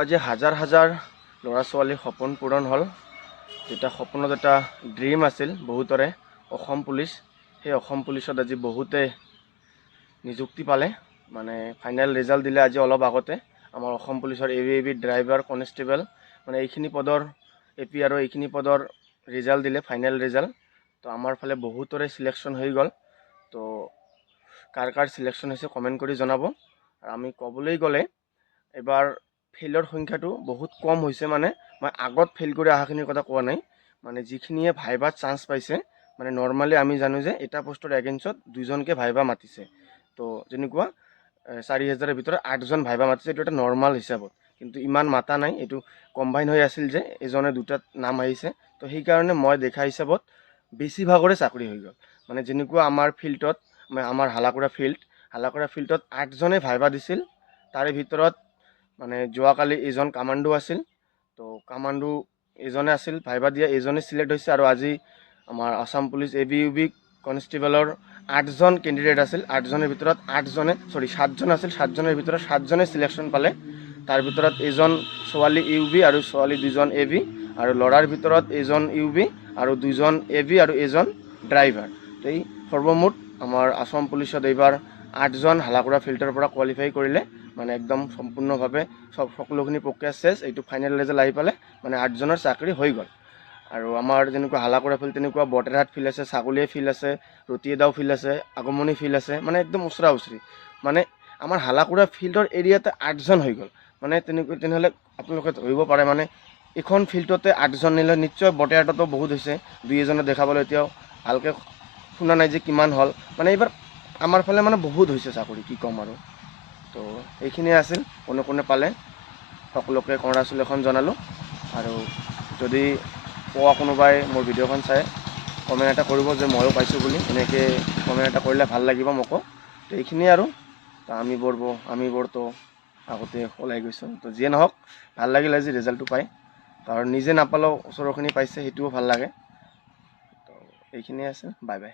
আজি হাজাৰ হাজাৰ ল'ৰা ছোৱালীৰ সপোন পূৰণ হ'ল। যেটা সপোনত এটা ড্ৰিম আছিল বহুতৰে, অসম পুলিচ। সেই অসম পুলিচত আজি বহুতে নিযুক্তি পালে। মানে ফাইনেল ৰিজাল্ট দিলে আজি অলপ আগতে। আমাৰ অসম পুলিচৰ AVAV ড্ৰাইভাৰ, কনষ্টেবল, মানে এইখিনি পদৰ AP আৰু এইখিনি পদৰ ৰিজাল্ট দিলে, ফাইনেল ৰিজাল্ট। তো আমাৰ ফালে বহুতৰে চিলেকশ্যন হৈ গ'ল। তো কাৰ কাৰ চিলেকশ্যন হৈছে কমেণ্ট কৰি জনাব। আৰু আমি ক'বলৈ গ'লে এবাৰ ফেইলৰ সংখ্যাটো বহুত কম হৈছে। মানে মই আগত ফেইল কৰি অহাখিনিৰ কথা কোৱা নাই, মানে যিখিনিয়ে ভাইভাত চান্স পাইছে। মানে নৰ্মালি আমি জানো যে এটা পোষ্টৰ এগেইনষ্টত 2জনকৈ ভাইভা মাতিছে। তো যেনেকুৱা 4000ৰ ভিতৰত 8জন ভাইভা মাতিছে, এইটো এটা নৰ্মাল হিচাপত। কিন্তু ইমান মাতা নাই, এইটো কম্বাইন হৈ আছিল যে এজনে দুটাত নাম আহিছে। তো সেইকাৰণে মই দেখা হিচাপত বেছিভাগৰে চাকৰি হৈ গ'ল। মানে যেনেকুৱা আমাৰ ফিল্ডত, আমাৰ হালাকুৰা ফিল্ডত 8জনে ভাইভা দিছিল। তাৰে ভিতৰত মানে যোৱাকালি এজন কামাণ্ডো আছিল। তো কামাণ্ডো এজনে আছিল ভাইভা দিয়া, এজনে চিলেক্ট হৈছে। আৰু আজি আমাৰ আসাম পুলিচ AVAV কনষ্টেবলৰ 8জন কেণ্ডিডেট আছিল। 8জনৰ ভিতৰত 7জন আছিল। 7জনৰ ভিতৰত 7জনে চিলেকশ্যন পালে। তাৰ ভিতৰত এজন ছোৱালী UV আৰু ছোৱালী 2জন AV, আৰু ল'ৰাৰ ভিতৰত এজন UV আৰু 2জন AV আৰু এজন ড্ৰাইভাৰ। তো এই সৰ্বমুঠ আমাৰ আসাম পুলিচত এইবাৰ 8জন হালাকুৰা ফিল্ডৰ পৰা কোৱালিফাই কৰিলে। মানে একদম সম্পূৰ্ণভাৱে সকলোখিনি প্ৰক্ৰিয়া চেছ। এইটো ফাইনেল ৰিজাল্ট আহি পালে, মানে 8জনৰ চাকৰি হৈ গ'ল। আৰু আমাৰ যেনেকুৱা হালাকুৰা ফিল্ড, তেনেকুৱা বটেৰহাট ফিল্ড আছে, ছাগলীয়া ফিল্ড আছে, ৰতিয়েদাও ফিল্ড আছে, আগমনী ফিল্ড আছে। মানে একদম ওচৰা ওচৰি। মানে আমাৰ হালাকুৰা ফিল্ডৰ এৰিয়াতে 8জন হৈ গ'ল। মানে তেনেহ'লে আপোনালোকে ধৰিব পাৰে, মানে এইখন ফিল্ডতে 8জন নিলে নিশ্চয় বটেৰহাটতো বহুত হৈছে। 2-এজনে দেখাবলৈ এতিয়াও ভালকৈ শুনা নাই যে কিমান হ'ল। মানে এইবাৰ আমাৰ ফালে মানে বহুত হৈছে চাকৰি, কি ক'ম আৰু। তো এইখিনিয়ে আছিল। কোনে কোনে পালে সকলোকে কংগ্ৰেচুলেশ্যন জনালোঁ। আৰু যদি পোৱা কোনোবাই মোৰ ভিডিঅ'খন চাই কমেণ্ট এটা কৰিব যে ময়ো পাইছোঁ বুলি। এনেকৈ কমেণ্ট এটা কৰিলে ভাল লাগিব মোকো। তো এইখিনিয়ে আৰু। তো আমিবোৰতো আগতে ওলাই গৈছোঁ। তো যিয়ে নহওক, ভাল লাগিল আজি ৰিজাল্টটো পাই। কাৰণ নিজে নাপালেও ওচৰৰখিনি পাইছে, সেইটোও ভাল লাগে। তো এইখিনিয়ে আছে। Bye bye.